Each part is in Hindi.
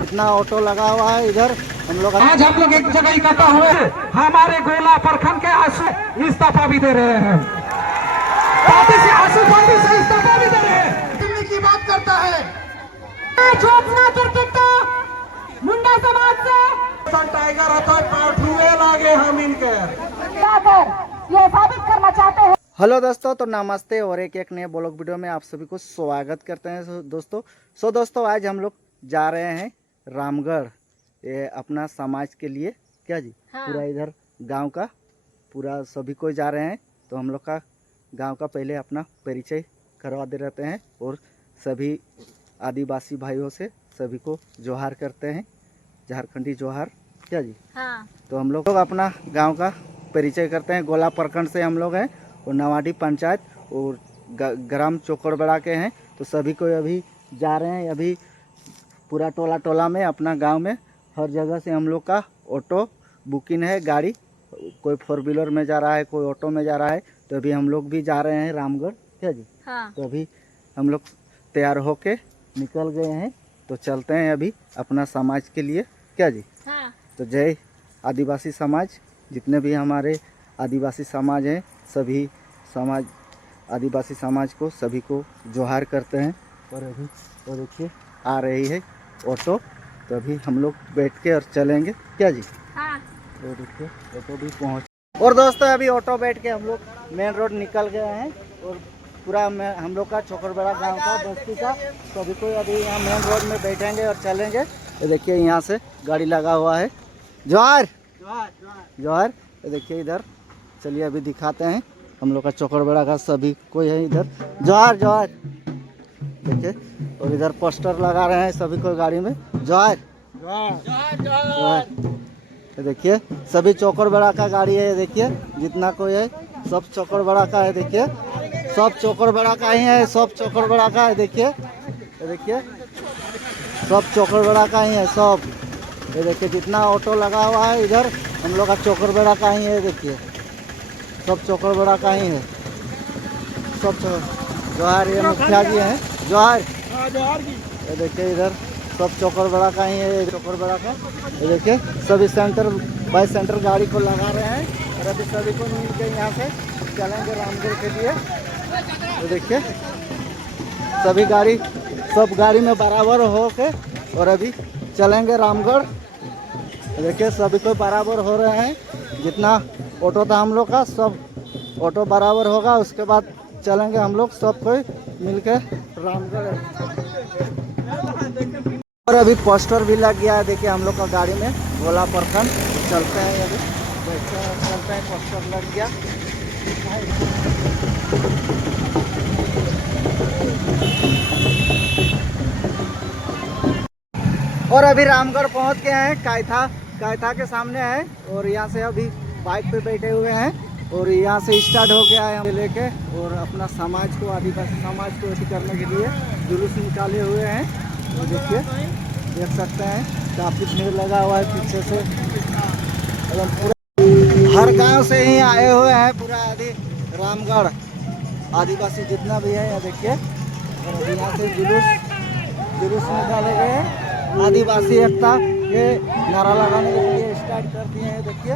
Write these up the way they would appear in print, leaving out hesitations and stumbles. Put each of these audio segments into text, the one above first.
इतना ऑटो लगा हुआ है इधर हम लोग। आज हम लोग एक जगह इकट्ठा हुए हमारे गोला प्रखंड के आंसू इस्तीफा भी दे रहे हैं, पार्टी से आंसू पार्टी से इस्तीफा भी दे रहे हैं। दिल्ली की बात करता है मुंडा समाज से टाइगर अथवा पाठुए लागे हम इनके ये साबित करना चाहते हैं। हेलो दोस्तों, तो नमस्ते और एक नए ब्लॉग वीडियो में आप सभी को स्वागत करते हैं दोस्तों। आज हम लोग जा रहे हैं रामगढ़, ये अपना समाज के लिए क्या जी। हाँ। पूरा इधर गांव का पूरा सभी को जा रहे हैं, तो हम लोग का गांव का पहले अपना परिचय करवा दे रहते हैं और सभी आदिवासी भाइयों से सभी को जोहार करते हैं, झारखंडी जोहार क्या जी। हाँ। तो हम लोग अपना गांव का परिचय करते हैं। गोला प्रखंड से हम लोग हैं और नवाडी पंचायत और ग्राम चोकड़बड़ा के हैं, तो सभी को अभी जा रहे हैं। अभी पूरा टोला में अपना गांव में हर जगह से हम लोग का ऑटो बुकिंग है, गाड़ी कोई 4 व्हीलर में जा रहा है, कोई ऑटो में जा रहा है। तो अभी हम लोग भी जा रहे हैं रामगढ़ क्या जी। हाँ। तो अभी हम लोग तैयार होके निकल गए हैं, तो चलते हैं अभी अपना समाज के लिए क्या जी। हाँ। तो जय आदिवासी समाज, जितने भी हमारे आदिवासी समाज हैं सभी समाज आदिवासी समाज को सभी को जोहार करते हैं। और अभी तो देखिए आ रही है ऑटो, तो अभी हम लोग बैठ के और चलेंगे क्या जी। हाँ। तो देखिए ऑटो भी पहुँच। और दोस्तों अभी ऑटो बैठ के हम लोग मेन रोड निकल गए हैं और पूरा हम लोग का चोकड़बड़ा गांव का बस्ती का सभी को अभी यहाँ मेन रोड में बैठेंगे और चलेंगे। तो देखिए यहाँ से गाड़ी लगा हुआ है। जोहार जोहार। तो देखिए इधर चलिए अभी दिखाते हैं हम लोग का चोकड़बड़ा का सभी कोई है इधर। जोहार जोहार देखिए, और इधर पोस्टर लगा रहे हैं सभी को गाड़ी में। जोहार जोहार। तो देखिए सभी चोकड़बड़ा का गाड़ी है, देखिए जितना कोई है सब चोकड़बड़ा का है। देखिए सब चोकड़बड़ा का ही है, सब चोकड़बड़ा का है। देखिए सब चोकड़बड़ा का ही है सब। ये देखिए जितना ऑटो लगा हुआ है इधर हम लोग का चोकड़बड़ा का ही है। देखिए सब चोकड़बड़ा का ही है सब। जोहार ये मुखिया जी हैं। जोहार ये देखिए इधर सब चोकड़बड़ा का ही है, चोकड़बड़ा का। ये देखिए सभी सेंटर बाई सेंटर गाड़ी को लगा रहे हैं और अभी सभी को मिल के यहाँ से चलेंगे रामगढ़ के लिए। तो देखिए सभी गाड़ी सब गाड़ी में बराबर हो के और अभी चलेंगे रामगढ़। देखिए सभी को बराबर हो रहे हैं, जितना ऑटो था हम लोग का सब ऑटो बराबर होगा, उसके बाद चलेंगे हम लोग सब कोई मिलके रामगढ़। और अभी पोस्टर भी लग गया है, देखिए हम लोग का गाड़ी में गोला प्रखंड। चलते हैं अभी चलते हैं, पोस्टर लग गया। और अभी रामगढ़ पहुंच गए हैं, कायथा के सामने है और यहाँ से अभी बाइक पे बैठे हुए हैं और यहाँ से स्टार्ट हो गया है लेके और अपना समाज को आदिवासी समाज को अथी करने के लिए जुलूस निकाले हुए हैं। तो देखिए देख सकते हैं काफ़ी भीड़ लगा हुआ है पीछे से, पूरा हर गांव से ही आए हुए हैं पूरा रामगढ़ आदिवासी जितना भी है। देखिए और यहाँ से जुलूस निकाले गए हैं, आदिवासी एकता के नारा लगाने के लिए स्टार्ट कर दिए हैं। देखिए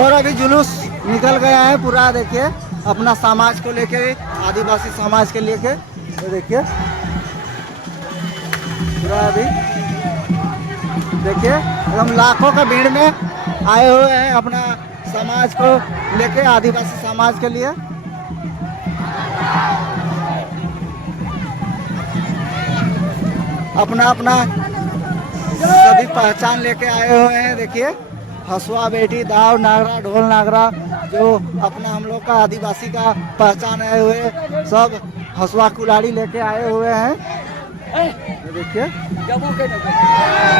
और अभी जुलूस निकल गया है पूरा। देखिए अपना समाज को लेके, आदिवासी समाज के लेके, ये देखिए पूरा अभी देखिए हम लाखों का भीड़ में आए हुए हैं अपना समाज को लेके, आदिवासी समाज के लिए। अपना अपना सभी पहचान लेके आए हुए हैं। देखिए हसुआ, बेटी, दाव, नागरा, ढोल नागरा, जो अपना हम लोग का आदिवासी का पहचान आए हुए, सब हसुआ कुल्हाड़ी लेके आए हुए हैं। ये देखिए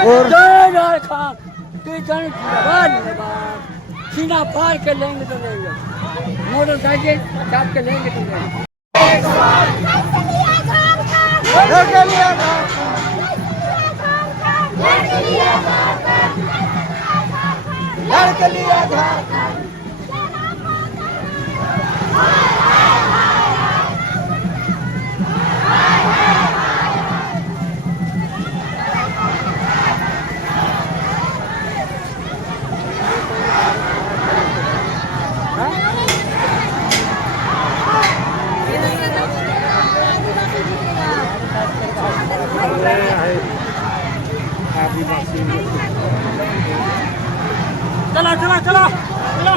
और सीना फाड़ के लेंगे तो लेंगे, मोटरसाइकिल चाप के लेंगे तो लेंगे। चला चला चला चला।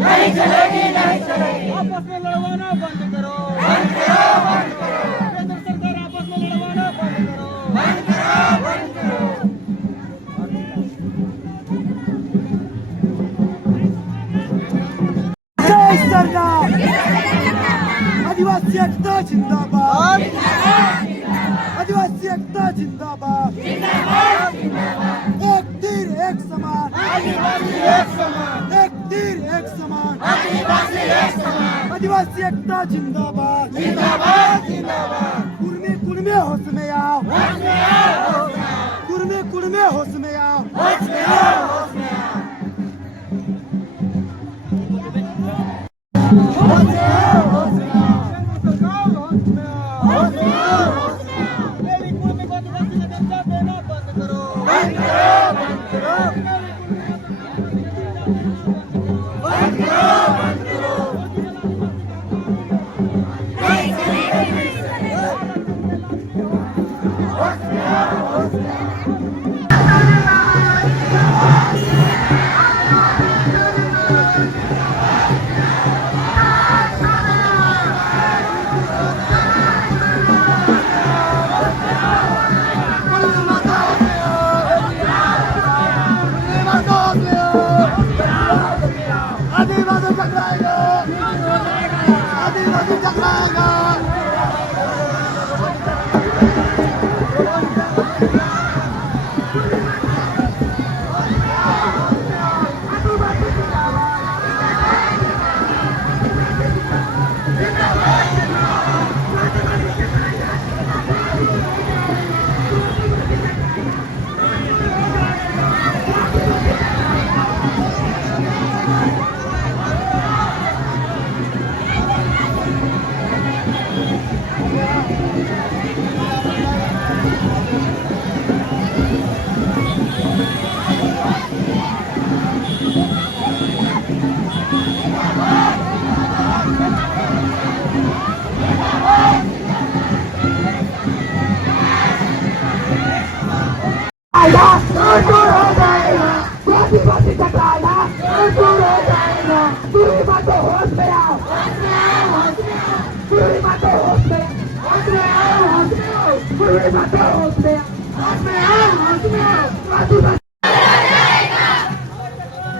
नहीं चलेगी, नहीं चलेगी। आपस में लड़वाना बंद करो, बंद करो, बंद करो। केंद्र सरकार आपस में लड़वाना बंद करो, बंद करो, बंद करो। जय सरकार, आदिवासी एकता जिंदाबाद, आदिवासी एकता जिंदाबाद, एक तीर एक समान, आदिवासी एक समान, एक तीर एक समान, आदिवासी एक समान, आदिवासी एकता जिंदाबाद, जिंदाबाद, जिंदाबाद। कुर्मे कुर्मे होश में आओ, होश में आओ, होश में आओ। कुर्मे कुर्मे होश में आओ, होश में आओ, होश में आओ।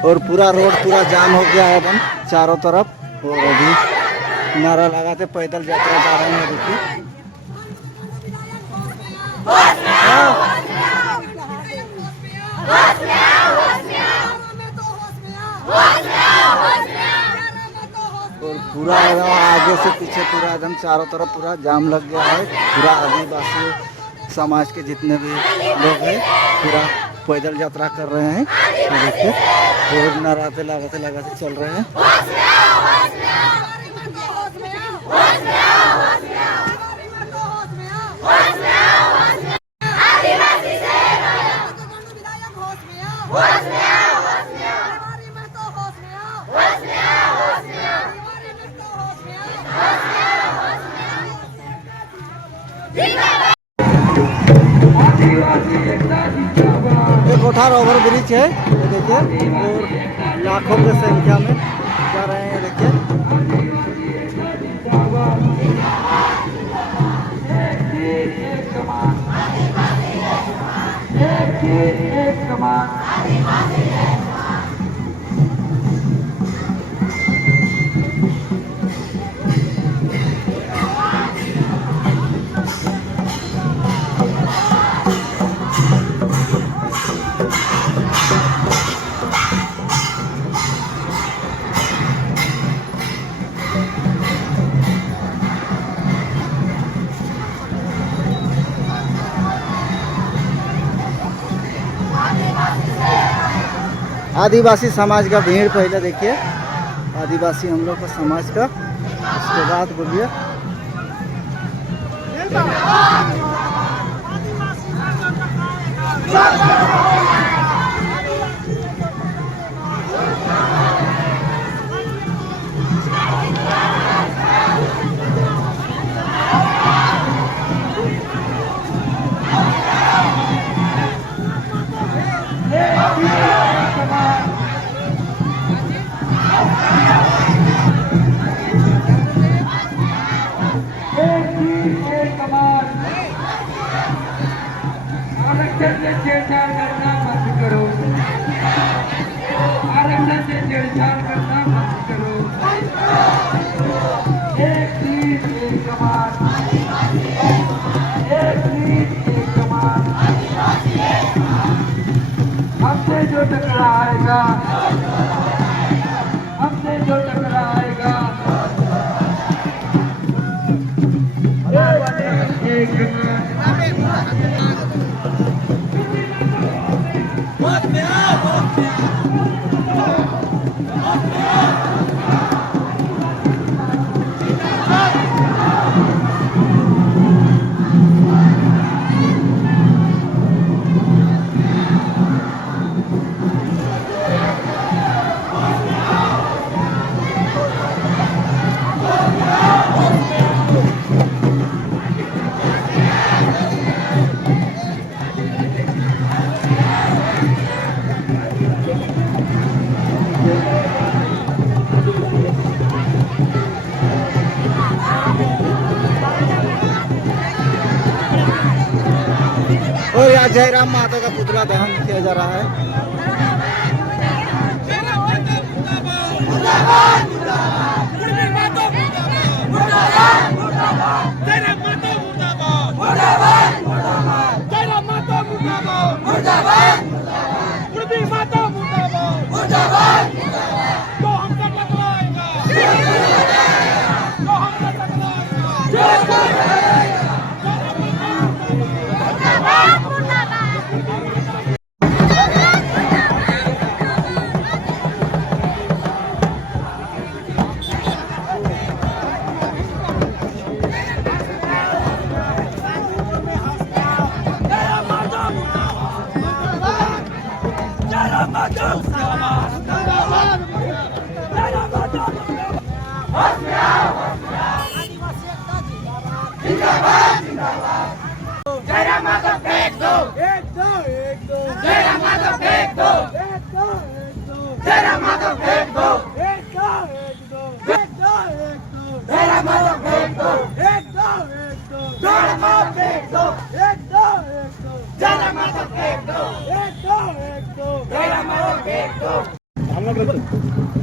और पूरा रोड पूरा जाम हो गया है एकदम चारों तरफ। और अभी नारा लगाते पैदल यात्रा जा रहे हैं। देखिए और पूरा एकदम आगे से पीछे पूरा एकदम चारों तरफ पूरा जाम लग गया है। पूरा आदिवासी समाज के जितने भी लोग हैं पूरा पैदल यात्रा कर रहे हैं। तो देखिए रोड नाराते लगाते लगाते चल रहे हैं। ये कोठार ओवर ब्रिज है, ये देखिए, और लाखों की संख्या में जा रहे हैं, देखिए। आदिवासी समाज का भीड़ पहले देखिए, आदिवासी हम लोग का समाज का, उसके बाद बोलिए। आरक्षण से छेड़छाड़ करना मत करो, आरक्षण से छेड़छाड़ करना मत करो। एक तीर एक कमान, एक तीर एक कमान। हमसे जो टकराएगा, हमसे जो टकराएगा, एक कमान। और यहाँ जयराम माता का पुतला दहन किया जा रहा है।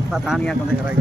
पता नहीं कौन देख रहा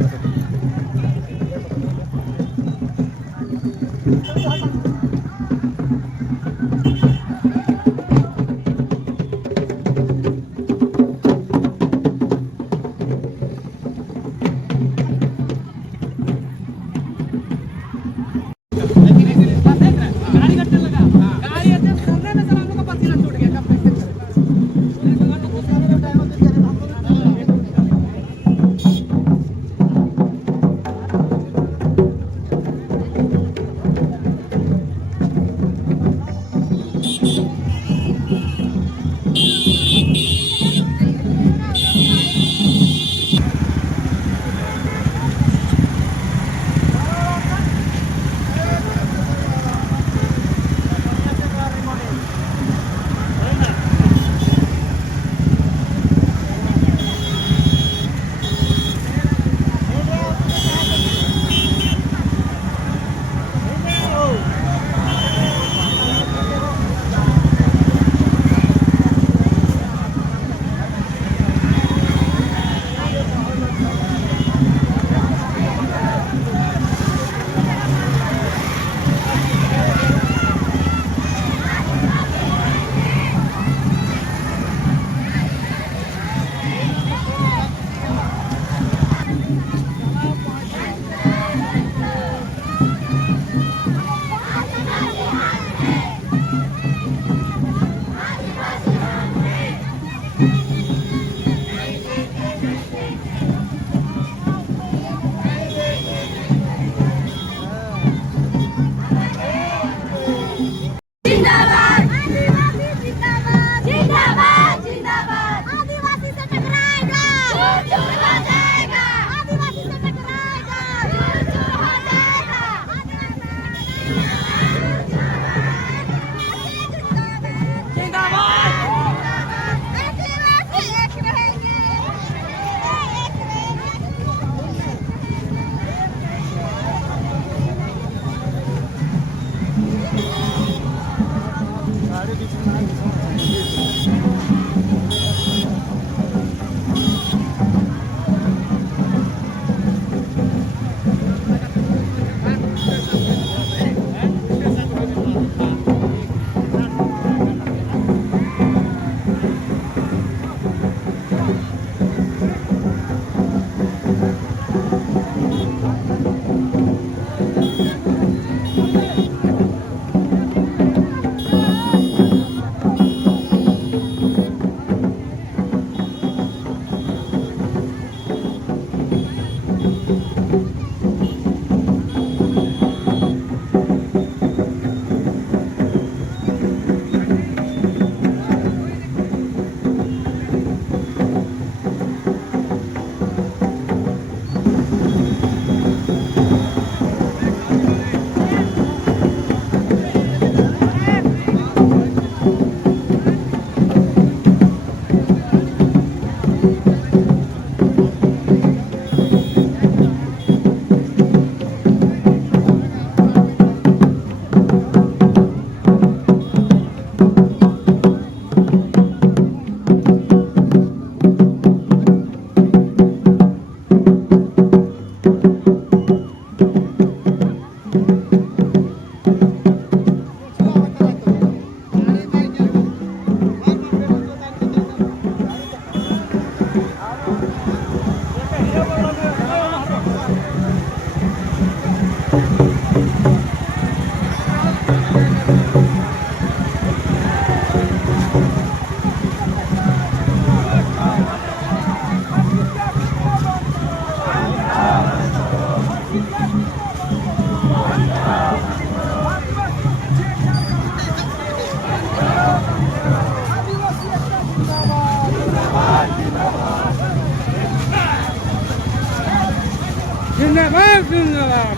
जिंदाबाद जिंदाबाद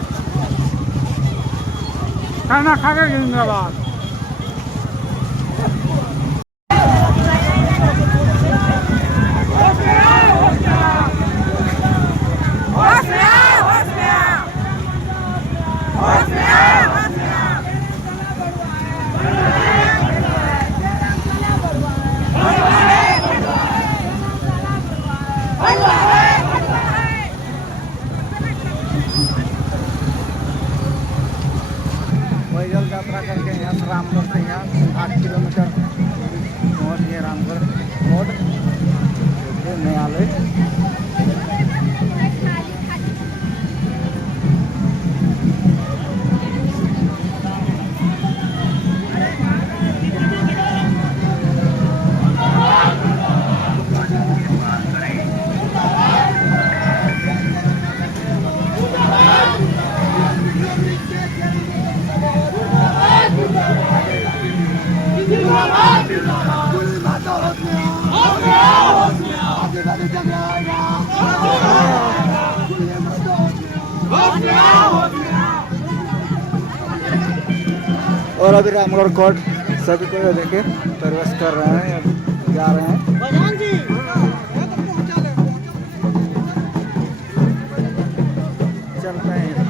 खाना खा के जिंदाबाद पैदल यात्रा करके यहाँ से रामगढ़ से यहाँ 8 किलोमीटर पहुँच गए रामगढ़ रोड न्यायालय। और अभी रामगढ़ कोर्ट सभी को देखे प्रवेश कर रहे हैं, अब जा रहे हैं। चलते हैं।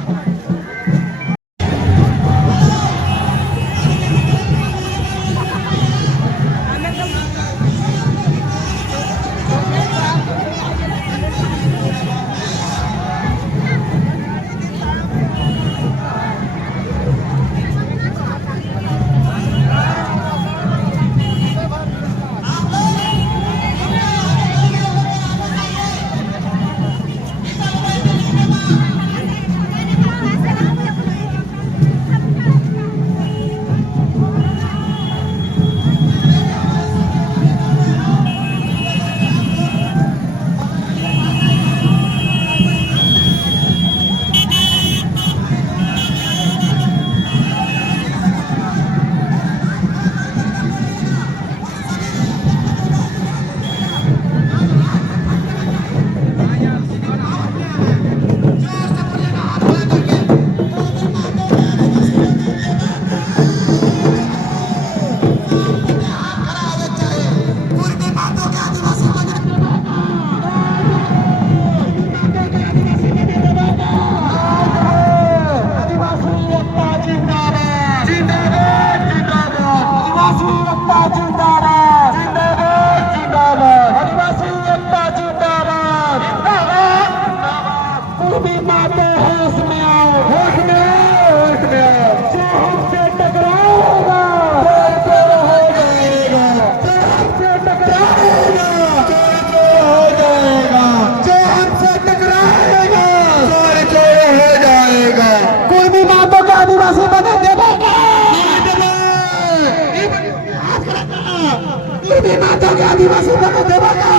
आदिवासी बने देवागा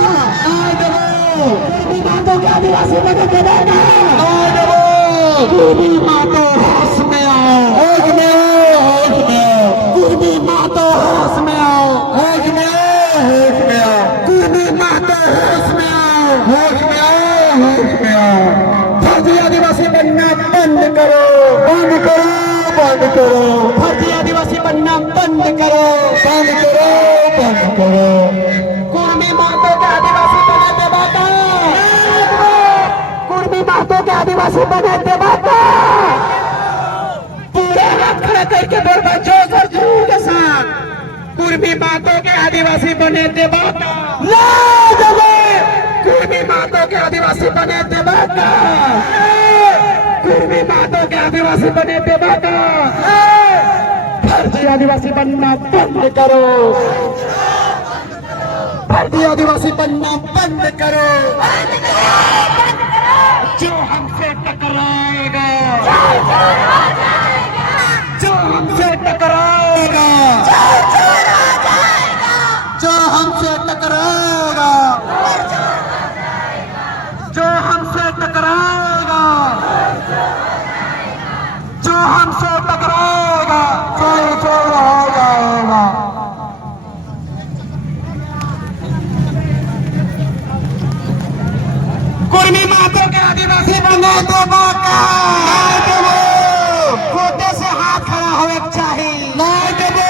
मातो के आदिवासी बने देवागा कुर्मी मातो होश में आओ होश में आओ होश में आओ कुर्मी मातो होश में आओ होश में आओ होश में आओ कुर्मी मातो होश में आओ होश में आओ होश में आओ फर्जी आदिवासी बनना बंद करो बंद करो बंद करो फर्जी आदिवासी बनना बंद करो बंद करो बंद करो कुर्मी मातो के आदिवासी बने देवागा कुर्मी मातो के आदिवासी बने देवागा पूरे हाथ खड़े करके बोल जोश और जुनून के साथ कुर्मी मातो के आदिवासी बने देवागा कुर्मी मातो के आदिवासी बने देवागा कुर्मी मातो के आदिवासी बने देवागा फर्जी आदिवासी बनना बंद करो फर्जी आदिवासी बनना बंद करो जो हमसे टकराएगा जो हमसे टकराएगा जो हमसे टकराएगा जो हमसे टकराएगा जो हमसे हमसे टकराएगा चोर चोर हो जाएगा। कुर्मी मातों के आदिवासी बने तो बाका खोटे से हाथ खड़ा होने चाहिए। नहीं देबो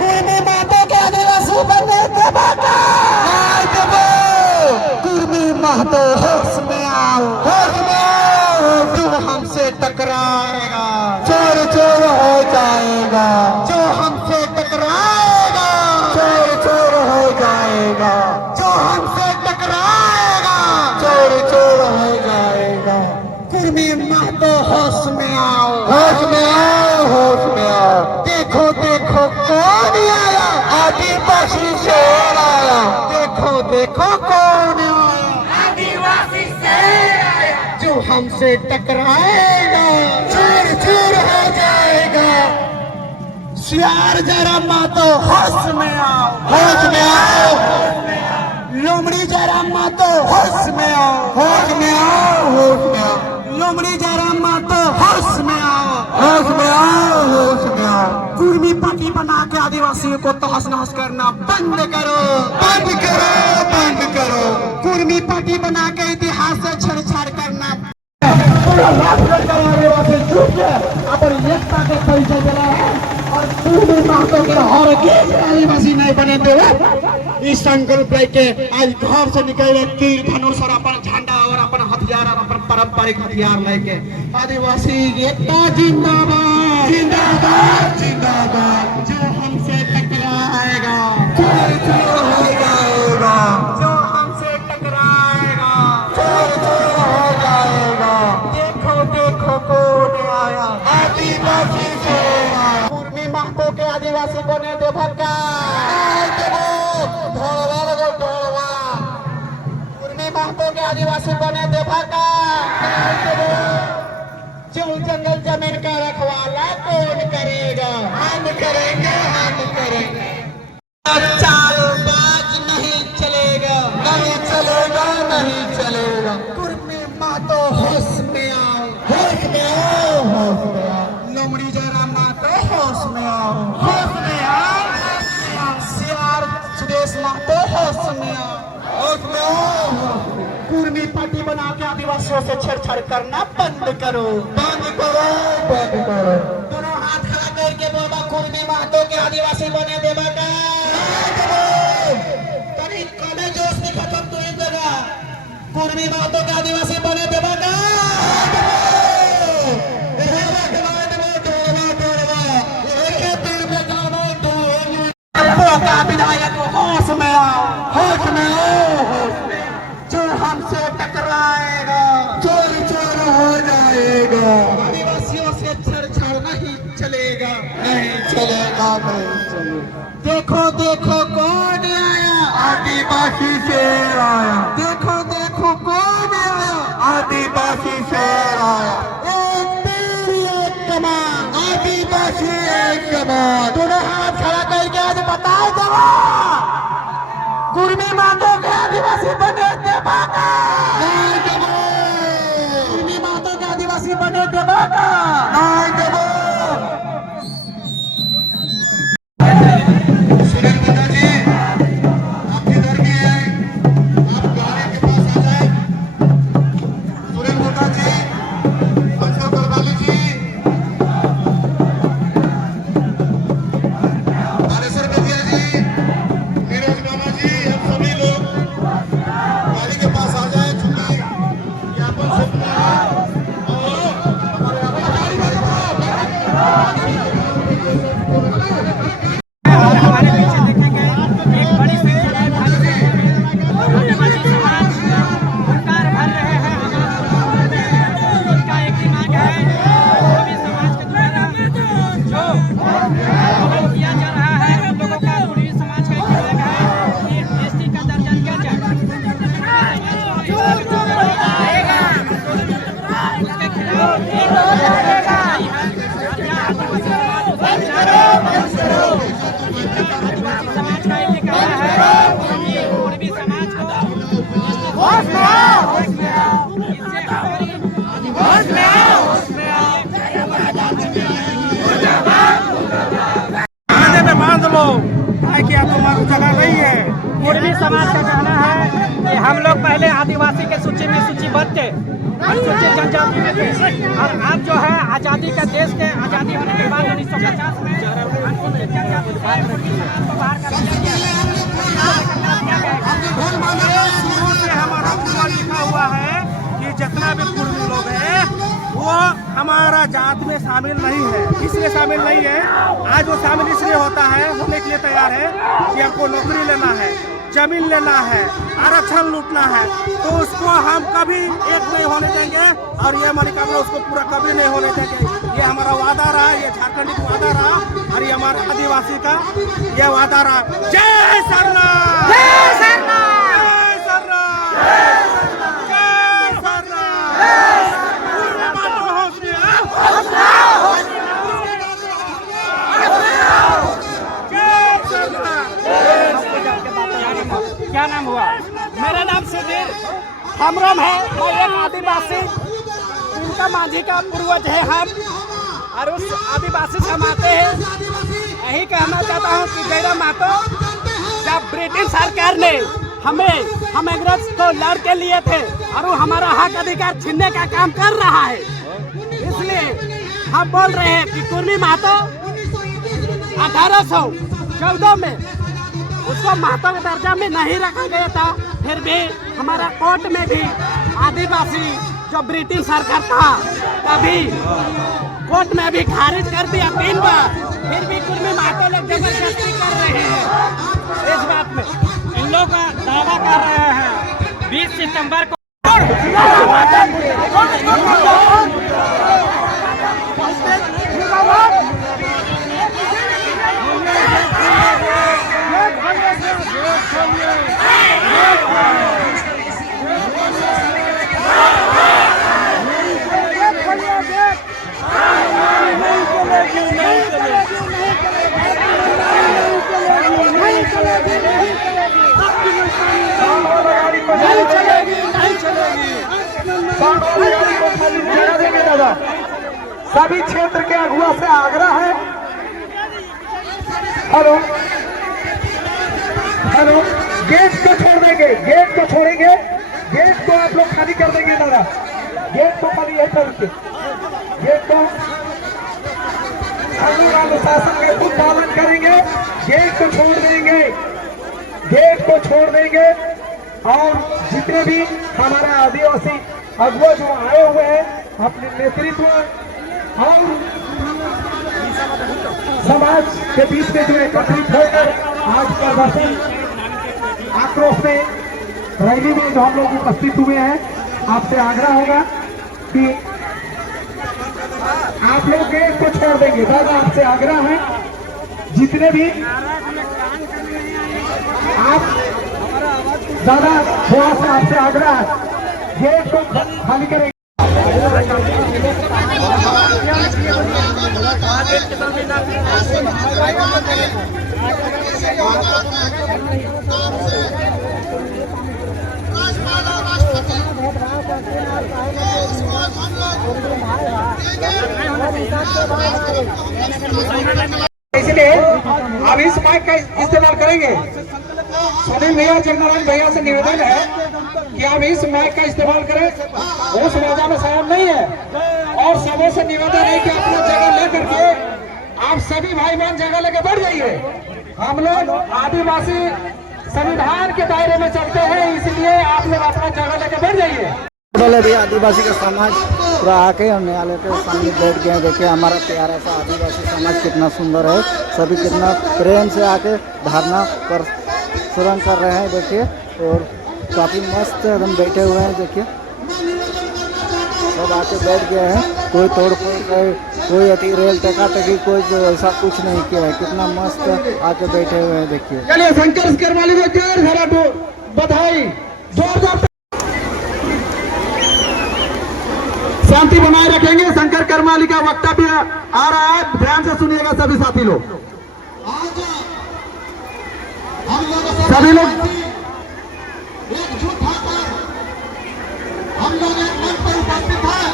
कुर्मी मातों के आदिवासी बने तो बाका नहीं देबो। कुर्मी महतो होश में आओ जो हमसे टकराएगा चोर चोर हो जाएगा। जो हमसे टकराएगा चोर चोर हो जाएगा। जो हमसे टकराएगा चोर चोर हो जाएगा। कुर्मी महतो होश में आओ होश में आओ होश में आओ। देखो देखो कौन आया आदिवासी शेर आया। देखो देखो कौन आया आदिवासी शेर आया। जो हमसे टकराएगा चोर चोर हो जाएगा। सियार जरा मातो होश में आओ होश में आओ। लोमड़ी जरा मातो होश में आओ होश में आओ होश में आओ। लोमड़ी जरा मातो होश में आओ होश में आओ होश में आओ। कुर्मी पार्टी बना के आदिवासियों को तहस नहस करना बंद करो बंद करो बंद करो। कुर्मी पार्टी बना के इतिहास से छेड़छाड़ करना आदिवासी चुप है अपन एकता के परिचय दिला है और कुर्मी महतो के हर के आदिवासी नहीं बने देवे। इस संकल्प लेके आज घर से निकले तीर धनुष और अपन झंडा और अपन हथियार और अपन पारंपरिक हथियार लेके आदिवासी एकता जिंदाबाद जिंदाबाद जिंदाबाद। जो हमसे टकराएगा चोर चोर हो जाएगा। जो हमसे टकराएगा चोर चोर हो जाएगा। देखो देखो कौन आया आदिवासी से आया। कुर्मी महतो के आदिवासी को ने दे भक्का महतो के आदिवासी बने दे भक्का। चल जंगल जमीन का रखवाला कौन करेगा हम करेंगे हम करेंगे। चालबाज नहीं चलेगा नहीं चलेगा नहीं चलेगा। कुर्मी महतो होश में आओ होश में आओ होश में आओ। लोमड़ी जरा महतो होश में आओ होश में आओ। सियार सुदेश महतो होश में आओ होश में आओ। कुर्मी पार्टी बना के आदिवासियों से छेड़छाड़ करना बंद करो बंद करो बंद करो। दोनों हाथ खड़ा करके बोला कुर्मी महतो के आदिवासी बने देवा का कभी कने जोश नहीं खत्म तो इन जगह कुर्मी महतो के आदिवासी बने देवा का विधायक होश में आओ होश में आओ होश में। जो हमसे टकराएगा चोर चोर हो जाएगा। आदिवासियों से छेड़छाड़ नहीं चलेगा नहीं चलेगा नहीं चलेगा। देखो देखो कौन आया आदिवासी शेर आया। देखो देखो कौन आया आदिवासी शेर आया। एक तीर एक कमान आदिवासी एक कमान। दोनों हाथ खड़ा करके आज बताओ दवा कुर्मी महतो के आदिवासी बने देवाका नहीं देबो। कुर्मी महतो के आदिवासी बने देवाका नहीं देबो। सुरेंद्र गुप्ता जी आप किधर के हैं आप गाड़ी के पास आ जाए। सुरेंद्र गुप्ता जी अशोक करवाली जी बालेश्वर बेदिया जी नीरज मामा जी हम सभी लोग गाड़ी के पास आ जाए। चूंकि ज्ञापन सौंपना है और हमारे पीछे देखेंगे एक बड़ी संख्या में आदिवासी समाज हुंकार भर रहे हैं। उनका एक ही मांग है सभी समाज के द्वारा जो आंदोलन किया जा रहा है उन लोगों का पूर्वी समाज का एक मांग है कि एसटी का दर्जा दिया जाए। उसके खिलाफ आज़ादी होने के बाद 1950 में अनुसूचित जनजाति को बाहर कर दिया गया। शुरू से हमारा पूरा लिखा हुआ है कि जितना भी कुर्मी लोग हैं वो हमारा जात में शामिल नहीं है। इसलिए शामिल नहीं है, आज वो शामिल इसलिए होने के लिए तैयार है कि हमको नौकरी लेना है, जमीन लेना है, आरक्षण लूटना है, तो उसको हम कभी एक नहीं होने देंगे और ये मालिकाना उसको पूरा कभी नहीं होने देंगे। ये हमारा वादा रहा, ये झारखंडी का वादा रहा और ये हमारा आदिवासी का ये वादा रहा। जय सरना, जय सरना, जय सरना, जय सरना, क्या नाम हुआ? मेरा नाम सुधीर हमरम है। मैं एक आदिवासी, इनका माझी का पूर्वज है हम, और उस आदिवासी से हम आते हैं। यही कहना चाहता हूँ कि जयराम महतो, जब ब्रिटिश सरकार ने हम अंग्रेज को लड़ के लिए थे और वो हमारा हक अधिकार छीनने का काम कर रहा है, इसलिए हम बोल रहे हैं कि कुर्मी महतो 1814 में उसको महतो के दर्जा में नहीं रखा गया था। फिर भी हमारा कोर्ट में भी आदिवासी जो ब्रिटिश सरकार था तभी कोर्ट में भी खारिज कर दिया 3 बार। फिर भी कुर्मी महतो लोग जबरदस्ती कर रहे हैं इस बात में। इन लोग दावा कर रहे हैं 20 सितंबर को सभी क्षेत्र के अगुआ से आग्रह है। हेलो हेलो, गेट को छोड़ देंगे, गेट को छोड़ेंगे, गेट को आप लोग खाली कर देंगे दादा, गेट को खाली है करके, गेट को अनुशासन के खुद पालन करेंगे, गेट को छोड़ देंगे, गेट को छोड़ देंगे। और जितने भी हमारा आदिवासी अगुआ जो आए हुए हैं अपने नेतृत्व और समाज के बीच में जो एकत्रित होकर आज प्रदर्शन आक्रोश में रैली में जो हम लोग उपस्थित हुए हैं, आपसे आग्रह होगा कि आप लोग गेट को छोड़ देंगे। दादा आपसे आग्रह है, जितने भी आप दादा थोड़ा सा आपसे आग्रह है, गेट को खाली करेंगे। इसलिए अब इस माइक का इस्तेमाल करेंगे। सुनील भैया, जगनारायण भैया से निवेदन है कि आप इस माइक का इस्तेमाल करें। उस मौजा में शामिल नहीं है और सबों से निवेदन है कि अपना जगह लेकर के आप सभी भाई बहन जगह लेकर बैठ जाइए। हम लोग आदिवासी संविधान के दायरे में चलते हैं, इसलिए आप लोग अपना जगह लेकर बैठ जाइए। भी आदिवासी का समाज पूरा आके और न्यायालय के सामने बैठ गए। देखिए हमारा प्यारा सा आदिवासी समाज कितना सुंदर है, सभी कितना प्रेम से आके धरना पर सुरंग कर रहे हैं। देखिए और काफ़ी मस्त एकदम बैठे हुए हैं। देखिए सब आके बैठ गए हैं, कोई तोड़ फोड़, कोई अति रेल टका टकी, कोई जो ऐसा कुछ नहीं किया है। कितना मस्त आके बैठे हुए हैं। देखिए चलिए शंकर करवाली को जोर भरा बधाई, जोरदार शांति बनाए रखेंगे। शंकर करमाली का वक्तव्य आ रहा है, ध्यान से सुनिएगा सभी साथी लोग। सभी लोग एकजुट होकर हम लोग एक मंच पर उपस्थित हैं।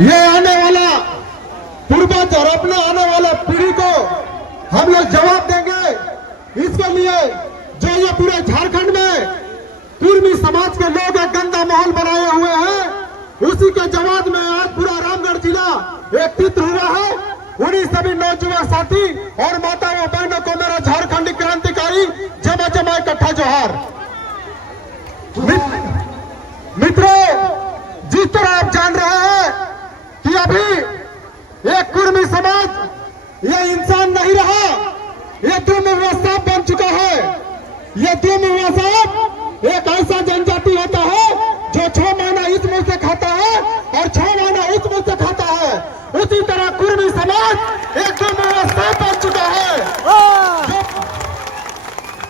ये आने वाला पूर्वज और अपने आने वाले पीढ़ी को हम लोग जवाब देंगे। इसके लिए जो ये पूरे झारखंड में कुर्मी समाज के लोग एक गंदा माहौल बनाए हुए हैं, उसी के जवाब में आज पूरा रामगढ़ जिला एकत्रित हुआ है। उन्हीं सभी नौजवान साथी और माताओं बहनों को मेरा झारखंडी क्रांतिकारी जमा जमा इकट्ठा जोहार। मित्रों, जिस तरह आप जान रहे हैं कि अभी एक कुर्मी समाज ये इंसान नहीं रहा, ये तुम व्यवस्था बन चुका है। ये तुम व्यवस्था एक ऐसा जनजाति होता है जो 6 महीना इस मुंह से खाता है और 6 महीना उस मुंह से खाता है। उसी तरह कुर्मी समाज एक तुम व्यवस्था बन चुका है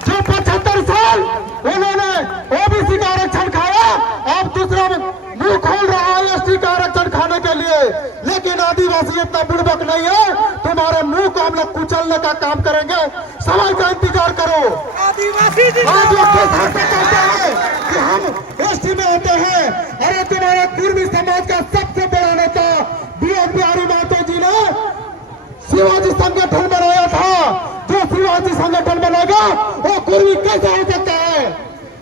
जो 75 साल उन्होंने ओबीसी का आरक्षण खाया, अब दूसरा मुंह खोल रहा है एसटी का आरक्षण खाने के लिए। लेकिन आदिवासी इतना बुड़बक नहीं है, तुम्हारे मुंह को हम लोग कुचलने का काम करेंगे। समय का इंतजार करो। आदिवासी आज वो किस हद से कहते हैं कि हम एसटी में होते हैं। अरे तुम्हारे कुर्मी समाज का सबसे बड़ा नेता बीएस बिहारी महतो जी ने शिवाजी संगठन बनाया था। जो शिवाजी संगठन बनेगा वो कुर्मी कैसे हो सकता है?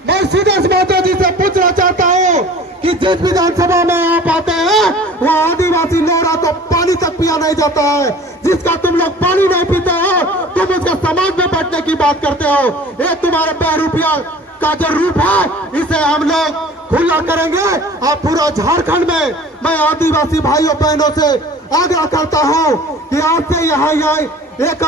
मैं सुदेश महतो जी से पूछना चाहता हूँ कि जिस विधानसभा में आप आते हैं वो आदिवासी लोरा तो पानी तक पिया नहीं जाता है। जिसका तुम लोग पानी नहीं पीते हो, तुम उसके समाज में बैठने की बात करते हो। ये तुम्हारे बहरूपिया का जो रूप है इसे हम लोग खुला करेंगे। और पूरा झारखंड में मैं आदिवासी भाइयों बहनों से आग्रह करता हूँ कि आज से यहाँ एक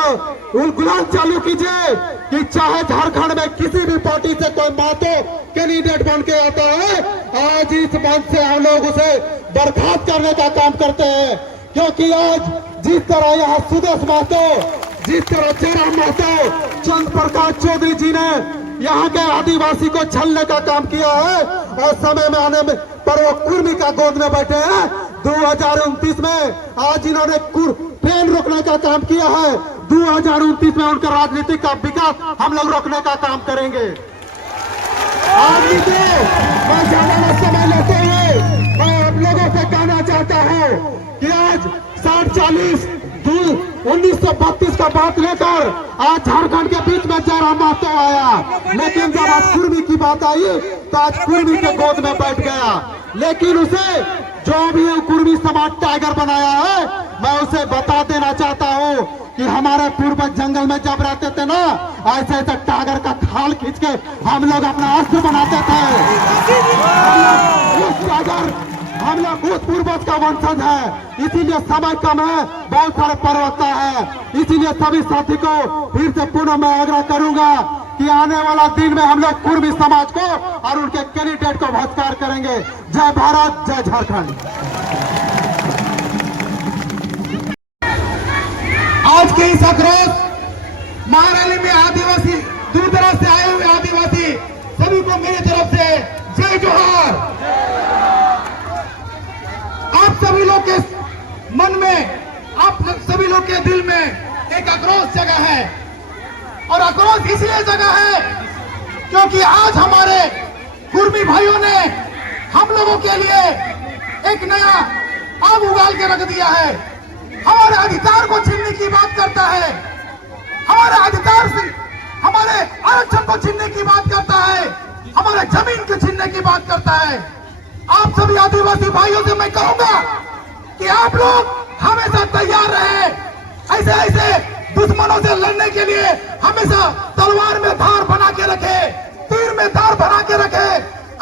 गुलाम चालू कीजिए कि चाहे झारखंड में किसी भी पार्टी से कोई महतो कैंडिडेट बन के आता है, आज इस मंच से हम लोग उसे बर्खास्त करने का काम करते हैं। क्योंकि आज जिस तरह यहाँ सुदेश महतो, जिस तरह जयराम महतो, चंद्र प्रकाश चौधरी जी ने यहाँ के आदिवासी को छलने का काम किया है और समय में आने में पर वो कुर्मी का गोद में बैठे हैं। 2029 में आज इन्होंने ट्रेन रोकने का काम किया है। 2029 में उनका राजनीतिक का विकास हम लोग रोकने का काम करेंगे। आज मैं ज्यादा समय लेते हुए मैं आप लोगों से कहना चाहता हूँ कि आज 60-40 1932 का बात लेकर आज झारखंड के बीच में जयराम महतो आया, लेकिन जब आज कुर्मी की बात आई तो आज कुर्मी के गोद में बैठ गया। लेकिन उसे जो भी कुर्मी समाज टाइगर बनाया है, मैं उसे बता देना चाहता हूँ कि हमारे पूर्वज जंगल में जब रहते थे ना, ऐसे ऐसे टाइगर का खाल खींच के हम लोग अपना अस्त्र बनाते थे। हम लोग उस पूर्वज का वंशज है, इसीलिए समय कम है, बहुत सारे प्रवक्ता है। इसीलिए सभी साथी को फिर से पुनः मैं आग्रह करूंगा कि आने वाला दिन में हम लोग कुर्मी समाज को और उनके कैंडिडेट को बहिष्कार करेंगे। जय भारत, जय झारखंड। आज के इस आक्रोश महारैली में आदिवासी, दूर दराज से आए हुए आदिवासी सभी को मेरी तरफ से जय जोहार। आप सभी लोग के मन में, आप सभी लोग के दिल में एक आक्रोश जगह है और आक्रोश इसलिए जगह है क्योंकि आज हमारे कुर्मी भाइयों ने हम लोगों के लिए एक नया आग उगाल के रख दिया है। हमारे अधिकार को छीनने की बात करता है, हमारे अधिकार से हमारे आरक्षण को छीनने की बात करता है, हमारे जमीन को छीनने की बात करता है। आप सभी आदिवासी भाइयों से मैं कहूंगा कि आप लोग हमेशा तैयार रहे, ऐसे ऐसे दुश्मनों से लड़ने के लिए हमेशा तलवार में धार बना के रखे, तीर में धार बना के रखे।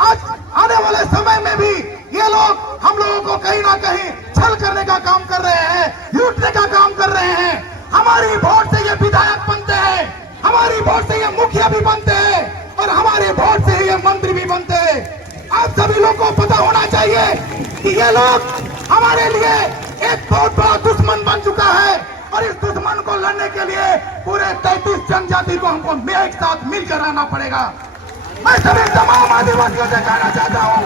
आज आने वाले समय में भी ये लोग हम लोगों को कहीं ना कहीं छल करने का काम कर रहे हैं, लूटने का काम कर रहे हैं। हमारी वोट से ये विधायक बनते हैं, हमारी वोट से ये मुखिया भी बनते हैं और हमारे वोट से ये मंत्री भी बनते हैं। आप सभी लोग को पता होना चाहिए कि ये लोग हमारे लिए एक बहुत बड़ा दुश्मन बन चुका है और इस दुश्मन को लड़ने के लिए पूरे 33 जनजाति को हमको एक साथ मिलकर रहना पड़ेगा। मैं सभी तमाम आदिवासियों से कहना चाहता हूँ,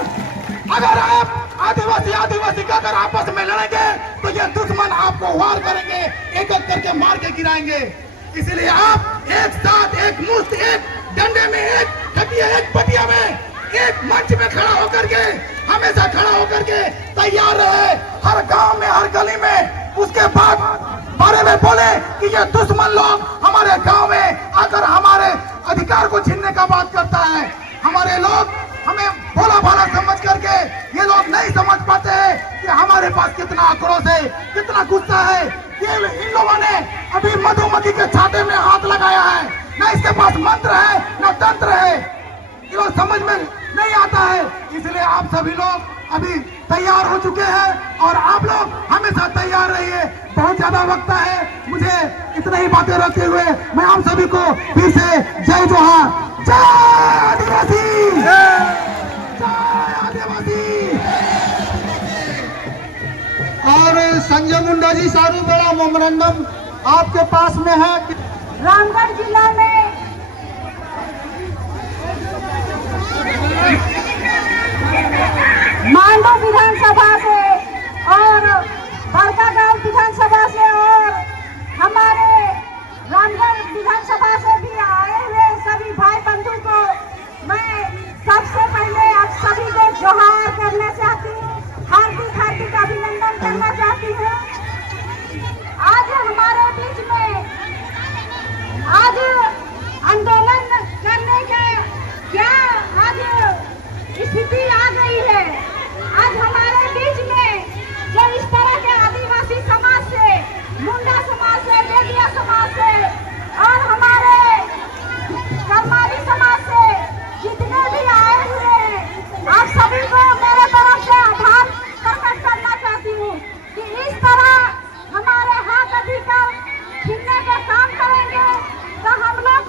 अगर आप आदिवासी का अगर आपस में लड़ेंगे तो ये दुश्मन आपको वार करेंगे, एक एक करके मार के गिराएंगे। इसलिए आप एक साथ, एक मुश्त, एक डंडे में, एक खटिया, एक पटिया में, एक मंच में खड़ा होकर के हमेशा खड़ा होकर के तैयार रहे। हर गांव में, हर गली में उसके बाद बारे में बोले कि ये दुश्मन लोग हमारे गांव में आकर हमारे अधिकार को छीनने का बात करता है। हमारे लोग हमें भोला भाला समझ करके ये लोग नहीं समझ पाते हैं कि हमारे पास कितना आक्रोश है, कितना गुस्सा है। ये इन लोगों ने अभी मधुमक्खी के छाते में हाथ लगाया है। न इसके पास मंत्र है न तंत्र है, ये समझ में नहीं आता है। इसलिए आप सभी लोग अभी तैयार हो चुके हैं और आप लोग हमेशा तैयार रहिए। बहुत ज्यादा वक्त है, मुझे इतना ही बातें रखते हुए मैं आप सभी को फिर से जय जोहार, जय आदिवासी, जय आदिवासी। और संजय मुंडा जी, सारू बड़ा मेमोरेंडम आपके पास में है। रामगढ़ जिला में मांडू विधानसभा से और बड़कागांव विधानसभा से और हमारे रामगढ़ विधानसभा से भी आए हुए सभी भाई बंधु को मैं सबसे पहले आप सभी को जोहार करना चाहती हूँ, हार्दिक हार्दिक अभिनंदन करना चाहती हूँ। आज हमारे बीच में आज आंदोलन करने का क्या आज स्थिति आ गई है। आज हमारे बीच में जो इस तरह के आदिवासी समाज से, मुंडा समाज से, बेदिया समाज से और हमारे कर्माली समाज से जितने भी आए हुए हैं, आप सभी को मेरे तरफ से आभार प्रकट करना चाहती हूँ कि इस तरह हमारे हक अधिकार छीनने का काम करेंगे तो हम लोग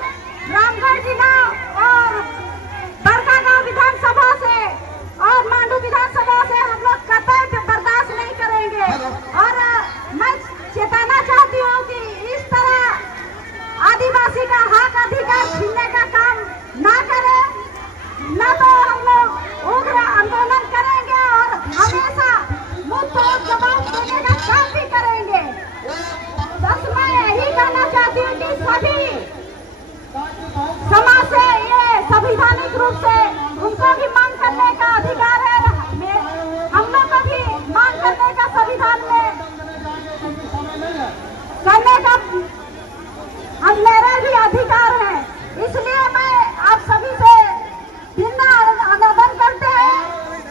रामगढ़ जिला और बड़कागांव विधानसभा से और मांडू विधानसभा से हम लोग कतई बर्दाश्त नहीं करेंगे। और मैं चेताना चाहती हूँ कि इस तरह आदिवासी का हक अधिकार छीनने का काम ना करें, न तो हम लोग उग्र आंदोलन करेंगे और हमेशा मुंह तोड़ जवाब देने का काम भी करेंगे। बस मैं यही कहना चाहती हूँ कि सभी समाज से ये संवैधानिक रूप से उनको भी मांग करने का अधिकार है, हम लोग को भी मांग करने का संविधान में करने का मेरा भी अधिकार है। इसलिए मैं आप सभी से आवेदन करते हैं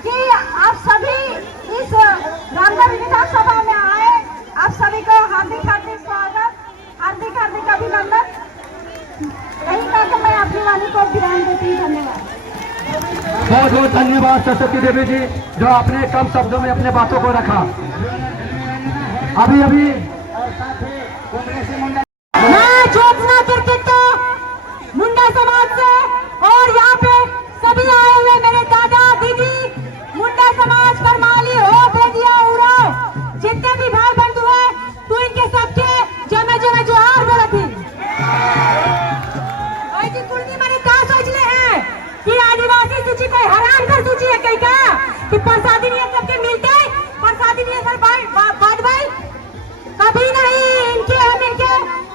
कि आप सभी इस रामगढ़ विधानसभा में आए। आप सभी को हार्दिक हार्दिक स्वागत, हार्दिक हार्दिक अभिनंदन। यही कहकर मैं अपनी वाणी को विराम देती हूँ। धन्यवाद। बहुत बहुत धन्यवाद सरस्वती देवी जी, जो आपने कम शब्दों में अपने बातों को रखा। अभी मैं ज्योत्सना क्रिकेट मुंडा समाज से और यहाँ पे सभी आए हुए मेरे दादा दीदी, मुंडा समाज, करमाली हो, बेदिया, उराव, जितने भी भाई बंधु हैं, तो इनके सबके जमे जमे जोहार बोलती। मैंने कहा सोचले हैं कि आदिवासी सूची कोई हराम कर सूची है कहीं का कि प्रसादी नहीं सबके मिलते, प्रसादी नहीं सर बाद भाई कभी नहीं। इनके हम इनके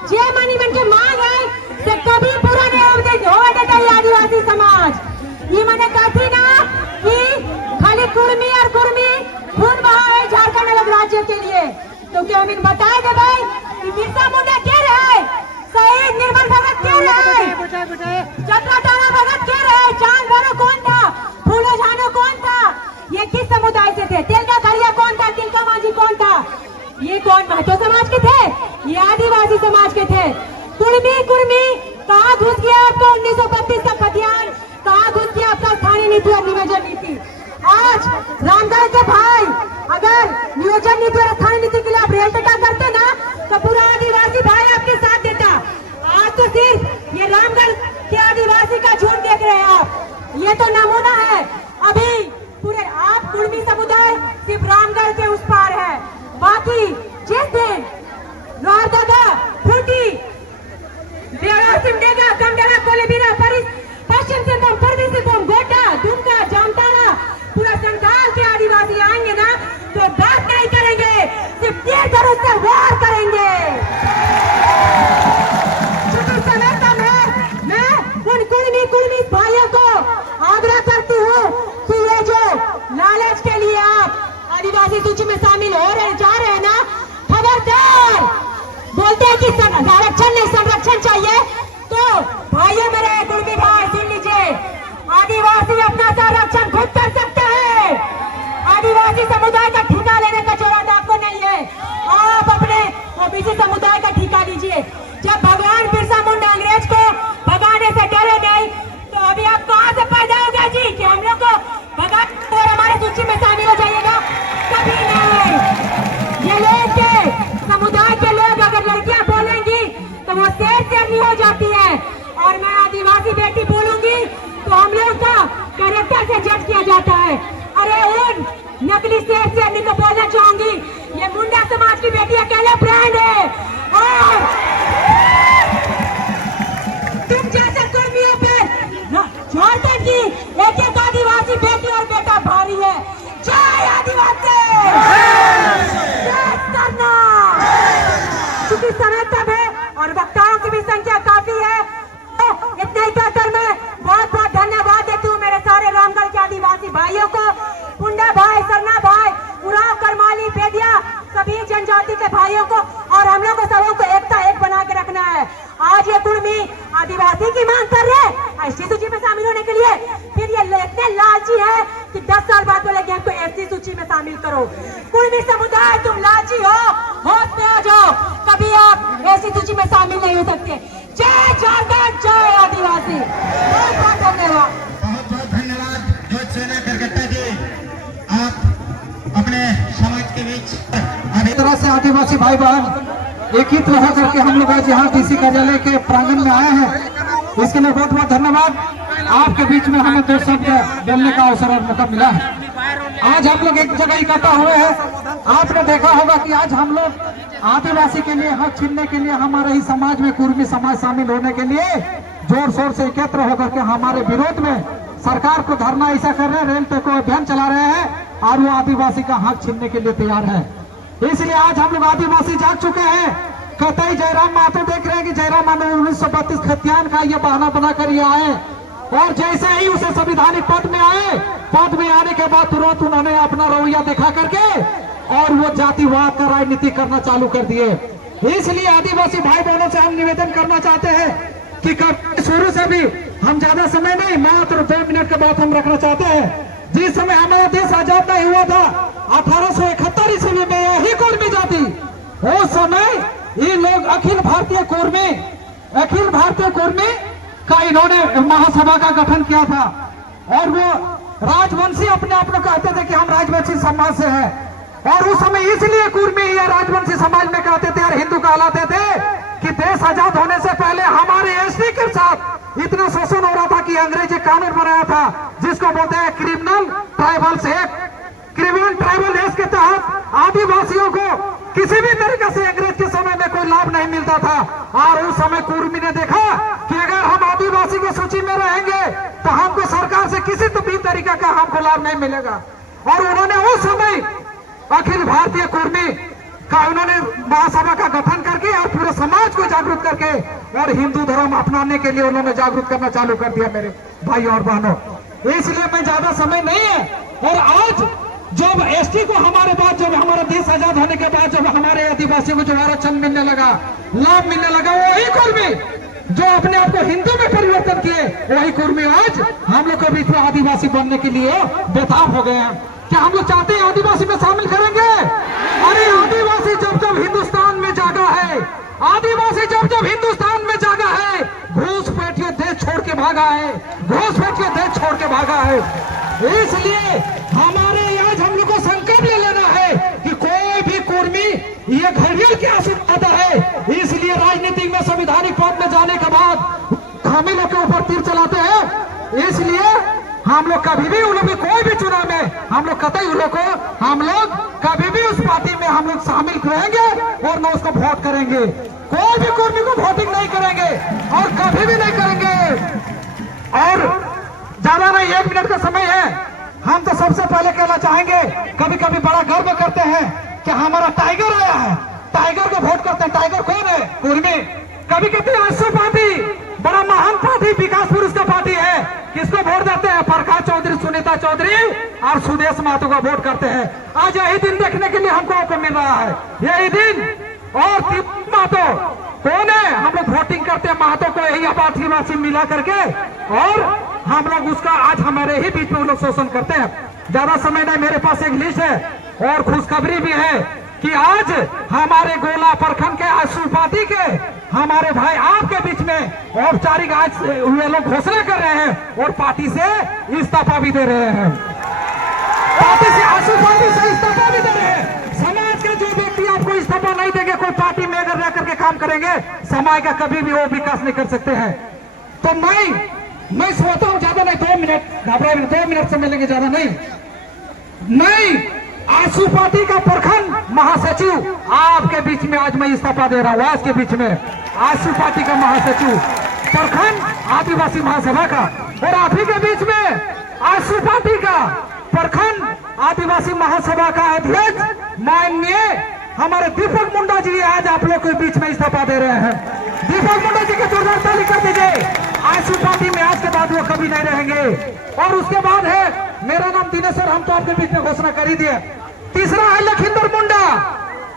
जे मनी मन के मांग है से कभी पूरा नहीं हो देता ये आदिवासी समाज। ये मैंने कहा थी ना कि खाली कुर्मी और कुर्मी खून बहा है झारखंड अलग राज्य के लिए, तो क्या हम इन बताए दे भाई कि बिरसा मुंडा क्या रहे, शहीद निर्मल भगत क्या रहे, चक्रातारा भगत क्या रहे, चांद भरो कौन था, फूलो झानो कौन था, ये किस समुदाय से थे, तिलका खड़िया कौन था, तिलका मांझी कौन था, ये कौन महतो समाज के थे, ये आदिवासी समाज के थे। कुर्मी कहाँ घुस गया आपका 1932 का खतियान, कहाँ घुस गया आपका स्थानीय नीति और नियोजन नीति। आज रामगढ़ के भाई अगर नियोजन नीति और स्थानीय नीति के लिए आप रेल टेटा करते ना तो पूरा आदिवासी भाई आपके साथ देता। आज तो सिर्फ ये रामगढ़ के आदिवासी का झूठ देख रहे हैं आप, ये तो नमूना है। अभी पूरे आप कुर्मी समुदाय सिर्फ रामगढ़ के उस पार है, बाकी जिस दिन नौरदागा, फूटी, सिमडेगा, कमडला, कोलेबिरा, पश्चिम सिंहभूम, पूर्वी सिंहभूम, गोड्डा, दुमका, जामताड़ा, पूरा संथाल के आदिवासी आएंगे ना तो बात नहीं करेंगे, सिर्फ की बेटी अकेले ब्रांड है। और तुम जैसे कुर्मियों पे झारखंड की एक एक आदिवासी बेटी और बेटा भारी है। जय आदिवासी, करना। चूंकि समय कम है और वक्ताओं की भी संख्या काफी है, तो इतना ही कहकर मैं बहुत बहुत धन्यवाद देती हूँ मेरे सारे रामगढ़ के आदिवासी भाइयों को, पुंडा भाई, सरना भाई, उराव, करमाली, बेदिया, सभी जनजाति के भाइयों को। और हम लोग को सबों को एकता एक बना के रखना है। आज ये कुर्मी आदिवासी की मांग कर रहे हैं एसटी सूची में शामिल होने के लिए, फिर ये इतने लालची है कि 10 साल बाद बोलेंगे हमको एसटी सूची में शामिल करो। कुर्मी समुदाय तुम लालची हो, होश में आ जाओ, कभी आप एसटी सूची में शामिल नहीं हो सकते। जय झारखंड, जय आदिवासी, बहुत बहुत धन्यवाद। बहुत बहुत धन्यवाद जोत सेना करकट्टा जी, आप अपने समाज के बीच इस तरह से आदिवासी भाई बहन एकित रह करके हम लोग आज यहाँ डीसी कार्यालय के प्रांगण में आए हैं, इसके लिए बहुत बहुत धन्यवाद। आपके बीच में हमें 2 शब्द बोलने का अवसर और मौका मिला है। आज हम लोग एक जगह इकट्ठा हुए हैं। आपने देखा होगा कि आज हम लोग आदिवासी के लिए हक छीनने के लिए हमारे ही समाज में कुर्मी समाज शामिल होने के लिए जोर शोर से एकत्र होकर के हमारे विरोध में सरकार को धरना ऐसा कर रहे हैं, रेल टेको अभियान चला रहे हैं और वो आदिवासी का हक छीनने के लिए तैयार है। इसलिए आज हम लोग आदिवासी जाग चुके हैं। कतई जयराम महतो देख रहे हैं कि जयराम महतो 1932 खतियान का ये बहाना बनाकर ये आए और जैसे ही उसे संवैधानिक पद में आए, पद में आने के बाद तुरंत उन्होंने अपना रवैया दिखा करके और वो जातिवाद का राजनीति करना चालू कर दिए। इसलिए आदिवासी भाई बहनों से हम निवेदन करना चाहते हैं कि शुरू से भी हम ज्यादा समय नहीं, मात्र 2 मिनट के बाद हम रखना चाहते हैं। जिस समय हमारा देश आजाद नहीं हुआ था 1871 ईस्वी में, यही कुर्मी जाति उस समय ये लोग अखिल भारतीय कुर्मी का इन्होंने महासभा का गठन किया था और वो राजवंशी अपने आप को कहते थे कि हम राजवंशी समाज से हैं। और उस समय इसलिए कुर्मी या राजवंशी समाज में कहते थे और हिंदू कहलाते थे कि देश आजाद होने से पहले हमारे एसटी के साथ इतना शोषण हो रहा था कि अंग्रेजी कानून बनाया था जिसको बोलते हैं criminal tribals act. Criminal tribal act के तहत आदिवासियों को किसी भी तरीके से अंग्रेज के समय में कोई लाभ नहीं मिलता था। और उस समय कुर्मी ने देखा कि अगर हम आदिवासी की सूची में रहेंगे तो हमको सरकार से किसी भी तरीके का हमको लाभ नहीं मिलेगा। और उन्होंने उस समय अखिल भारतीय कुर्मी का उन्होंने महासभा का गठन करके और पूरे समाज को जागरूक करके और हिंदू धर्म अपनाने के लिए उन्होंने जागरूक करना चालू कर दिया मेरे भाई और बहनों। इसलिए मैं ज्यादा समय नहीं है। और आज जब एसटी को हमारे बाद, जब हमारा देश आजाद होने के बाद जब हमारे आदिवासियों को जो आरक्षण मिलने लगा, लाभ मिलने लगा, वही कुर्मी जो अपने आप को हिंदू में परिवर्तन किए, वही कुर्मी आज हम लोग के बीच में आदिवासी बनने के लिए बेताब हो गए हैं। क्या हम लोग चाहते हैं आदिवासी में शामिल करेंगे? अरे आदिवासी जब हिंदुस्तान में जागा है, आदिवासी जब हिंदुस्तान में जागा है, घूसपैठियों देश छोड़ के भागा है, घूसपैठियों देश छोड़ के भागा है। इसलिए हमारे आज हम लोग को संकल्प ले लेना है कि कोई भी कुर्मी ये घड़ियों की आंसू आता है। इसलिए राजनीति में संवैधानिक पद में जाने के बाद हम ही लोग के ऊपर तीर चलाते हैं। इसलिए हम लोग कभी भी उन लोग कोई भी चुनाव में हम लोग कतई उन लोग को हम लोग कभी भी उस पार्टी में हम लोग शामिल रहेंगे और न उसको वोट करेंगे। कोई भी कुर्मी को वोटिंग नहीं करेंगे और कभी भी नहीं करेंगे। और ज्यादा नहीं, 1 मिनट का समय है। हम तो सबसे पहले कहना चाहेंगे, कभी कभी बड़ा गर्व करते हैं कि हमारा टाइगर आया है, टाइगर को वोट करते हैं। टाइगर कौन है? कुर्मी। कभी कहते हैं आशु पार्टी बड़ा महान पार्टी, विकास पुरुष का पार्टी है, किसको वोट देते हैं? प्रकाश चौधरी, सुनीता चौधरी और सुदेश महतो को वोट करते हैं। आज यही दिन देखने के लिए हमको मिल रहा है, यही दिन। और महतो कौन है? हम लोग वोटिंग करते हैं महतो को, यही आदिवासी मिला करके, और हम लोग उसका आज हमारे ही बीच में उन लोग शोषण करते हैं। ज्यादा समय नहीं, मेरे पास एक लिस्ट है और खुशखबरी भी है कि आज हमारे गोला प्रखंड के आशु पार्टी के हमारे भाई आपके बीच में औपचारिक आज हुए लोग घोषणा कर रहे हैं और पार्टी से इस्तीफा भी दे रहे हैं। पार्टी से, आशु पार्टी से इस्तीफा भी दे रहे हैं। समाज के जो व्यक्ति आपको इस्तीफा नहीं देंगे, कोई पार्टी में अगर रह करके काम करेंगे, समाज का कभी भी वो विकास नहीं कर सकते हैं। तो मैं सोचता हूँ ज्यादा नहीं, 2 मिनट, घबराए 2 मिनट समय लेंगे, ज्यादा नहीं। आशु पार्टी का प्रखंड महासचिव आपके बीच में आज मैं इस्तीफा दे रहा हूँ। आज के बीच में आशु पार्टी का महासचिव प्रखंड आदिवासी महासभा का, और आप ही के बीच में आशु पार्टी का प्रखंड आदिवासी महासभा का अध्यक्ष माननीय हमारे दीपक मुंडा जी आज आप लोग के बीच में इस्तीफा दे रहे हैं। दीपक मुंडा जी के जोरदार ताली कर दीजिए। आशु पार्टी में आज के बाद वो कभी नहीं रहेंगे। और उसके बाद है मेरा नाम दिनेश्वर, हम तो आपके बीच में घोषणा कर ही दिए। तीसरा है लखिंदर मुंडा,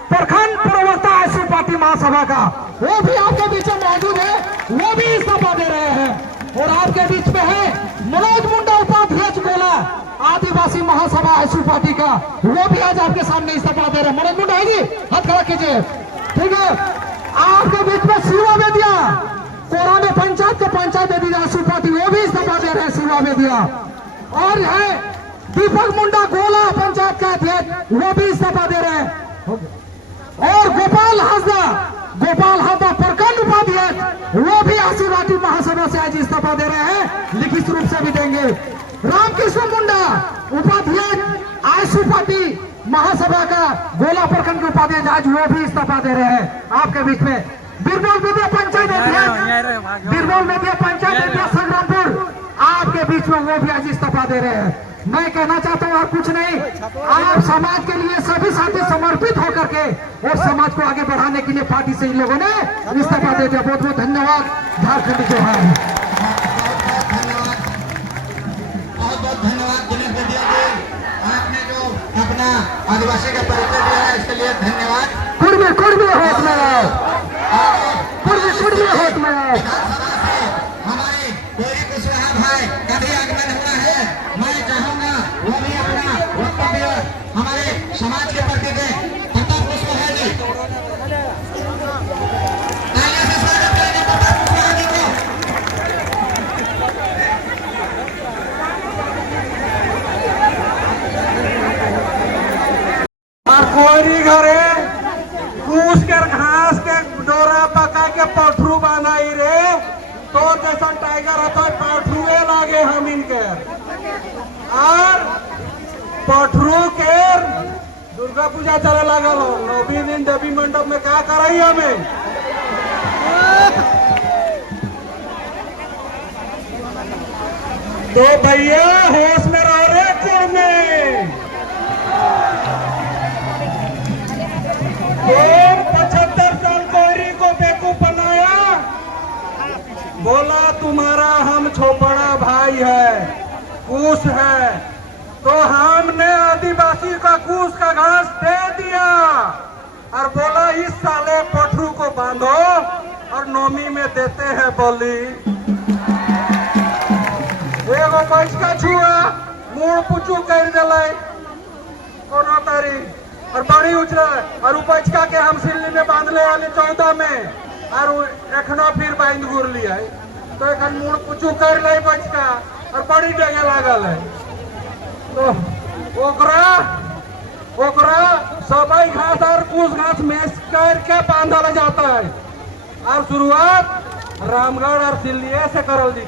प्रखंड प्रवक्ता आशु पार्टी महासभा का, वो भी आपके बीच में मौजूद है, वो भी इस्तीफा दे रहे हैं। और आपके बीच में है मनोज मुंडा, उपाध्यक्ष गोला आदिवासी महासभा आशु पार्टी का, वो भी आज आपके सामने इस्तीफा दे रहे हैं। मनोज मुंडा है जी, हाथ खड़ा कीजिए। ठीक है, आपके बीच में शिवा वेदिया, कोराने पंचायत के पंचायत वेदिया आशु पार्टी, वो भी इस्तीफा दे रहे हैं शिवा वेदिया। और है दीपक मुंडा गोला पंचायत का अध्यक्ष, वो भी इस्तीफा दे रहे हैं। और गोपाल हासदा प्रखंड उपाध्यक्ष, वो भी आशु पार्टी महासभा से आज इस्तीफा दे रहे हैं, लिखित रूप से भी देंगे। रामकृष्ण मुंडा उपाध्यक्ष आशु पार्टी महासभा का गोला प्रखंड के उपाध्यक्ष, आज वो भी इस्तीफा दे रहे हैं आपके बीच में। बिरबल विद्या पंचायत अध्यक्ष, बिरबल विद्या पंचायत अध्यक्ष संग्रामपुर, आपके बीच में वो भी आज इस्तीफा दे रहे हैं। मैं कहना चाहता हूँ और कुछ नहीं, आप समाज के लिए सभी साथी समर्पित होकर के और समाज को आगे बढ़ाने के लिए पार्टी से इन लोगों ने इस्तीफा दे दिया। बहुत बहुत धन्यवाद। झारखंड जोहार। बहुत बहुत धन्यवाद दिनेश वेदिया जी, आपने जो अपना आदिवासी का परिचय दिया है इसके लिए धन्यवाद। कुर्मी होत में आओ, कुर्मी होत में आओ। हमारे कोई कुशवाहा भाई का भी आगमन हुआ है, मैं चाहूंगा वो भी अपना वक्तव्य हमारे समाज के प्रति दें। प्रताप कुशवाहा जी, तालियों से स्वागत करेंगे प्रताप कुशवाहा जी को। कोरी घरे कूस के घास के डोरा पका के पठरू बनाई रे, तो जैसा टाइगर होता है पठरुए लागे हम इनके। और पठरू के दुर्गा पूजा चले लगल हो, 9 दिन देवी मंडप में क्या कराई हमें। तो भैया होश में रहो रे कुड़ में। 75 साल कोहरी को बेवकूफ बनाया, बोला तुम्हारा हम छोपड़ा भाई है, कूस है, तो हमने आदिवासी का कूस का घास दे दिया और बोला इस साले पठरू को बांधो और नौमी में देते हैं बोली। एगो पैसा छुआ मुंह पुचू कर दिलाई कोनो तारी और बड़ी उछल और उपचका के हम सिल्ली में बांध ले आने 14 में और एखनो फिर बांध गुर लिया, तो एखन मुड़ पुचू कर ले बचका और बड़ी डेगे लागल है। तो ओकरा सबई घास और कुछ घास मेस करके बांधल जाता है और शुरुआत रामगढ़ और सिल्लिए से करल दी।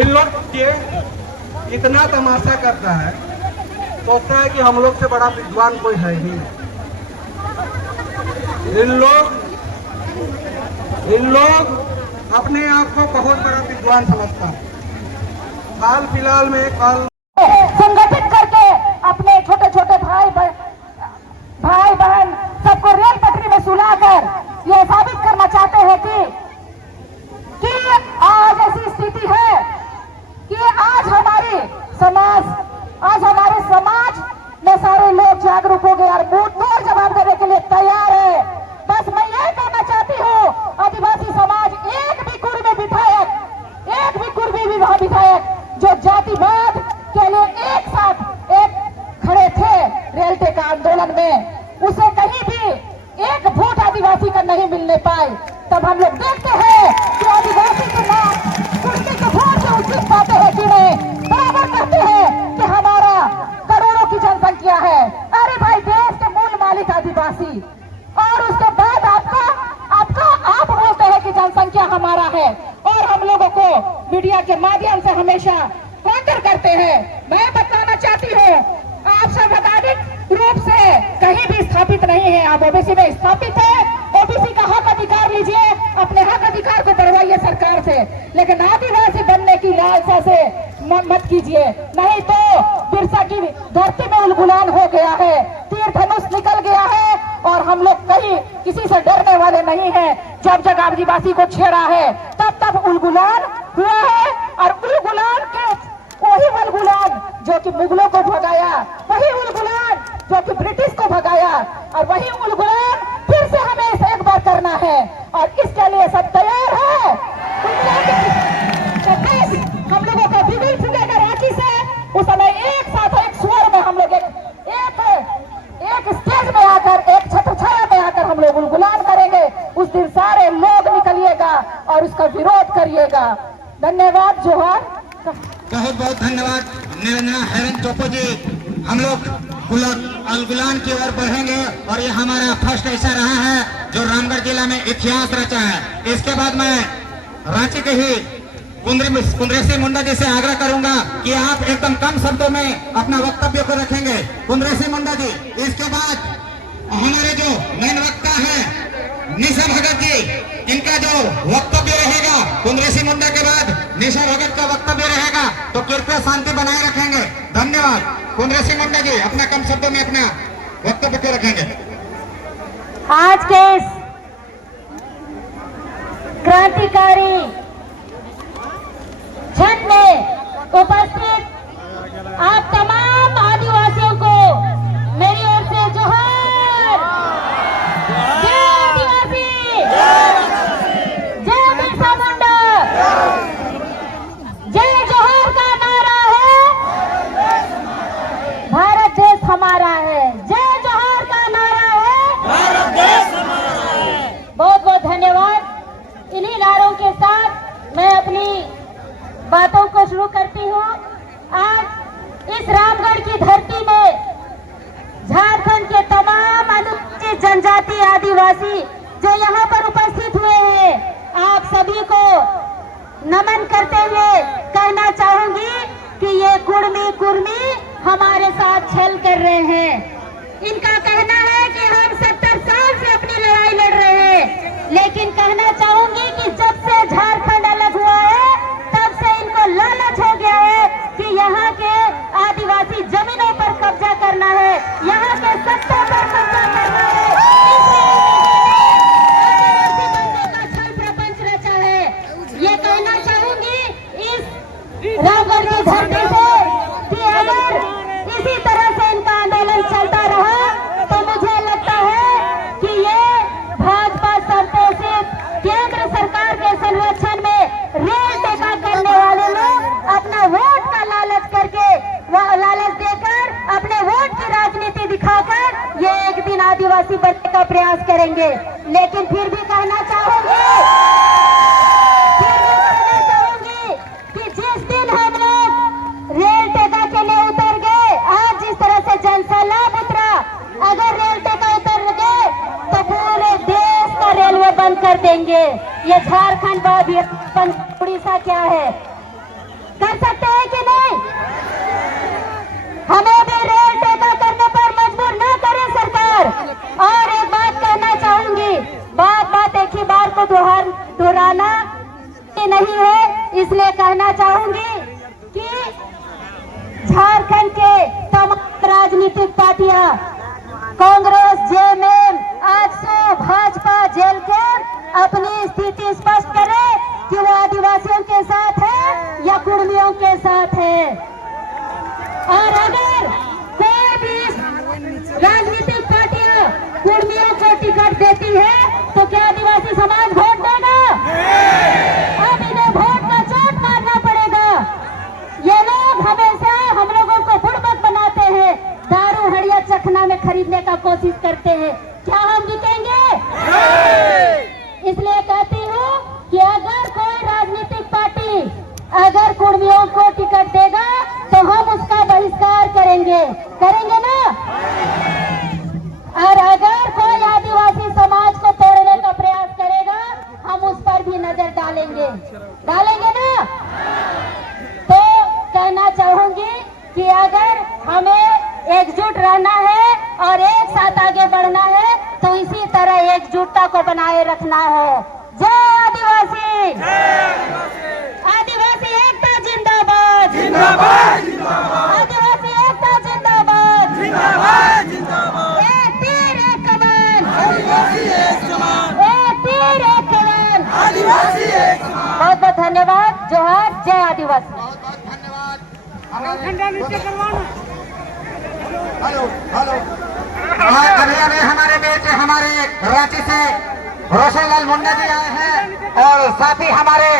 इन लोग ये इतना तमाशा करता है, सोचता है कि हम लोग से बड़ा विद्वान कोई है ही। इन लोग अपने आप को बहुत बड़ा विद्वान समझता है। हाल फिलहाल में कल संगठित करके अपने छोटे छोटे भाई बहन सबको रेल पटरी में सुलाकर ये साबित करना चाहते हैं कि आज ऐसी स्थिति है कि आज हमारे समाज में सारे लोग जागरूक हो गए और मुंह तोड़ जवाब देने के लिए तैयार है। बस मैं ये कहना चाहती हूँ, आदिवासी समाज एक भी कुर्मी विधायक जो जातिवाद के लिए एक साथ खड़े थे रेल टेका आंदोलन में, उसे कहीं भी एक वोट आदिवासी का नहीं मिलने पाए। तब हम लोग देखते हैं कि आदिवासी के नाम कुर्मी के वोट से उचित पाते हैं कि नहीं। बराबर कहते हैं कि हमारा करोड़ों की जनसंख्या है। अरे भाई, देश के मूल मालिक आदिवासी, और उसके बाद आप बोलते हैं कि जनसंख्या हमारा है, और हम लोगों को मीडिया के माध्यम से हमेशा काउंटर करते चाहते हैं। मैं बताना चाहती हूँ, आप संवैधानिक रूप से कहीं भी स्थापित नहीं है, आप ओबीसी में स्थापित है। ओबीसी का हक अधिकार लीजिए, अपने हक अधिकार को बढ़वाइए सरकार से, लेकिन आदिवासी बनने की लालसा से मत कीजिए, नहीं तो बिरसा की धरती में उलगुलान हो गया है, तीर धनुष निकल गया है और हम लोग कहीं किसी से डरने वाले नहीं हैं। जब जब आदिवासी को छेड़ा है तब तब उलगुलान हुआ है, और उलगुलान के वही उलगुलान जो कि मुगलों को भगाया, वही उलगुलान जो कि ब्रिटिश को भगाया, और वही उलगुलान फिर से हमें इसे एक बार करना है, और इसके लिए सब तैयार है। हम लोगों का बिगुल फूकेगा रांची से, उस समय एक साथ एक स्वर में हम लोग एक स्टेज में आकर, एक छत्र छाया में आकर हम लोग उलगुलान करेंगे। उस दिन सारे लोग निकलिएगा और उसका विरोध करिएगा। धन्यवाद, जोहार। बहुत बहुत धन्यवाद निरंजना हेरन टोपो जी। हम लोग उलगुलान की ओर बढ़ेंगे और ये हमारा फर्स्ट ऐसा रहा है जो रामगढ़ जिला में इतिहास रचा है। इसके बाद मैं रांची के ही कुंद्रेसी मुंडा जी से आग्रह करूंगा कि आप एकदम कम शब्दों में अपना वक्तव्य को रखेंगे। कुंद्रेसी मुंडा जी, इसके बाद हमारे जो मेन वक्ता है निशा भगत जी, इनका जो वक्तव्य रहेगा, कुंद्रेसी मुंडा के बाद निशा भगत का वक्तव्य रहेगा, तो कृपया शांति बनाए रखेंगे। धन्यवाद। कुंद्रेसी मुंडा जी अपना कम शब्दों में अपना वक्तव्य को रखेंगे। आज के इस क्रांतिकारी क्षण में उपस्थित आप तमाम आदिवासियों को मेरी ओर से जोहार। जय आदिवासी, जय बिरसा मुंडा, जय जोहार का नारा है, भारत देश हमारा है। जय जोहार का नारा है, भारत देश हमारा है। बहुत बहुत धन्यवाद। इन्हीं नारों के साथ मैं अपनी बातों को शुरू करती हूँ। आज इस रामगढ़ की धरती में झारखंड के तमाम अनुसूचित जनजाति आदिवासी जो यहाँ पर उपस्थित हुए हैं, आप सभी को नमन करते हुए कहना चाहूंगी कि ये कुर्मी हमारे साथ छल कर रहे हैं। इनका कहना है कि हम 70 साल से अपनी लड़ाई लड़ रहे हैं, लेकिन कहना चाहूंगी कि जब से झारखंड अलग हुआ है तब से इनको लालच हो गया है कि यहाँ के आदिवासी जमीनों पर कब्जा करना है, यहाँ के सत्ता पर कब्जा करना है। आदिवासी बनने का छल प्रपंच रचा है। ये कहना चाहूंगी इस रामगढ़ की धरती से कि अगर इसी तरह से इनका आंदोलन चलता रहा तो मुझे लगता है कि ये भाजपा संपोषित केंद्र सरकार के संरक्षण में रेल टेका करने वाले लोग अपना वोट का लालच करके, वह लालच देकर अपने वोट की राजनीति दिखाकर ये एक दिन आदिवासी बनने का प्रयास करेंगे। लेकिन फिर भी कहना चाहूंगी कि जिस दिन हम लोग रेल टेका के लिए उतर गए, आज जिस तरह से जनसैलाब उतरा, अगर रेल टेका उतर गए तो पूरे देश का रेलवे बंद कर देंगे। ये झारखंड बाद ये उड़ीसा क्या है, कर सकते हैं कि नहीं? हमें भी रेल टेका करने पर मजबूर ना करे सरकार। और एक बात कहना चाहूंगी, बात एक ही बार को दोहराना नहीं है, इसलिए कहना चाहूंगी कि झारखंड के तमाम राजनीतिक पार्टियां, कांग्रेस, जेएमएम, आजसू, भाजपा जेल कर अपनी स्थिति स्पष्ट करे कि वो आदिवासियों के साथ है या कुर्मियों के साथ है। और अगर कोई भी राजनीतिक पार्टियां कुर्मियों को टिकट देती है तो क्या आदिवासी समाज वोट देगा? अब इन्हें वोट का चोट मारना पड़ेगा। ये लोग हमेशा हम लोगों को बुड़बक बनाते हैं, दारू हड़िया चखना में खरीदने का कोशिश करते हैं। क्या हम बिकेंगे? इसलिए कहती हूँ कि अगर कोई राजनीतिक पार्टी अगर कुर्मियों को टिकट देगा तो हम उसका बहिष्कार करेंगे ना? और अगर कोई आदिवासी समाज को तोड़ने का प्रयास करेगा हम उस पर भी नजर डालेंगे ना? तो कहना चाहूंगी कि अगर हमें एकजुट रहना है और एक साथ आगे बढ़ना है तो इसी तरह एकजुटता को बनाए रखना है। जय आदिवासी, आदिवासी एकता जिंदाबाद, आदिवासी एकता जिंदाबाद, एक तीर एक कमान, एक तीर एक कमान। बहुत बहुत धन्यवाद। जोहार, जय आदिवासी। अभी अभी हमारे बीच हमारे रांची से रोशन लाल मुंडा जी आए हैं और साथ ही हमारे